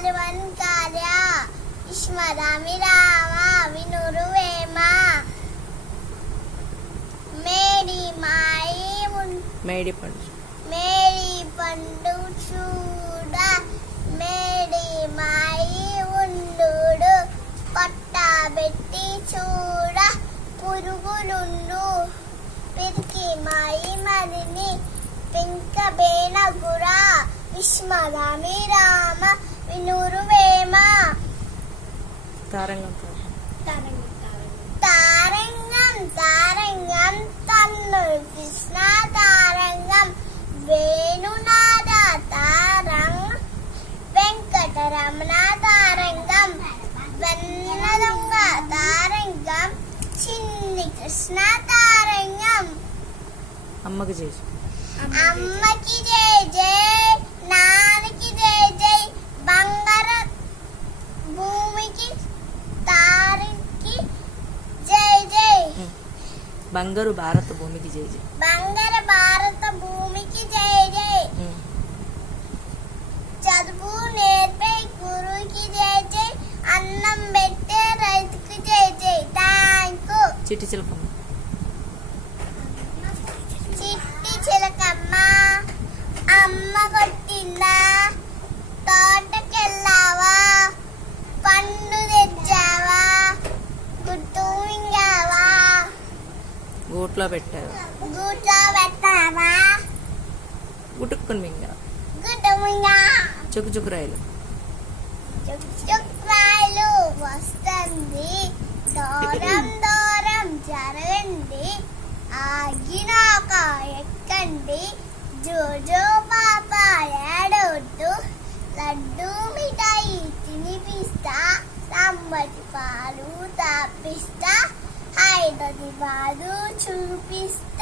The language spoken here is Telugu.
కాలువన్ కార్య విశ్వదామి రామ వినురువేమ మేడి పండు మేడి పండు చూడ మేడి మాయి ఉండు పట్టబెట్టి చూడ పురుగులుండు పిరికి మాయి మరిని పెంకబేన గురా విస్మరామి రామ వినురువేమ తారంగం తారంగం తారంగం తన్నులు కృష్ణ తారంగం వేణునాద తారంగం వెంకటరమణ తారంగం వెన్నదొంగ తారంగం చిన్ని కృష్ణ తారంగం అమ్మకి చేసి అమ్మకి జై జై నాన్నకి జై జై బంగార భూమికి తారకి జై జై బంగారు భారత భూమికి జై జై బంగార భారత భూమికి జై జై చదువు నేర్పే గురువుకి జై జై అన్నం పెట్టే రైతుకి జై జై థ్యాంక్ యూ. చిట్టి చిలకమ్మ చిట్టి చిలకమ్మ అమ్మ కొట్టిందా తోటకెళ్ళావా పండు తెచ్చావా గుట్టు మింగావా గూట్లో పెట్టారు గూట్లో పెట్టావా గుటుక్కుని మింగా గుట్టు మింగా చుక్కు చుక్కు రైలు చుక్రాయలు వస్తుంది దూరం దూరం జరగండి ఆగినాక ఎక్కండి జోజో పాప ఏడవద్దు లడ్డు మిఠాయి తినిపిస్తా సంబటి పాలు తాపిస్తా హైదరాబాదు చూపిస్తా.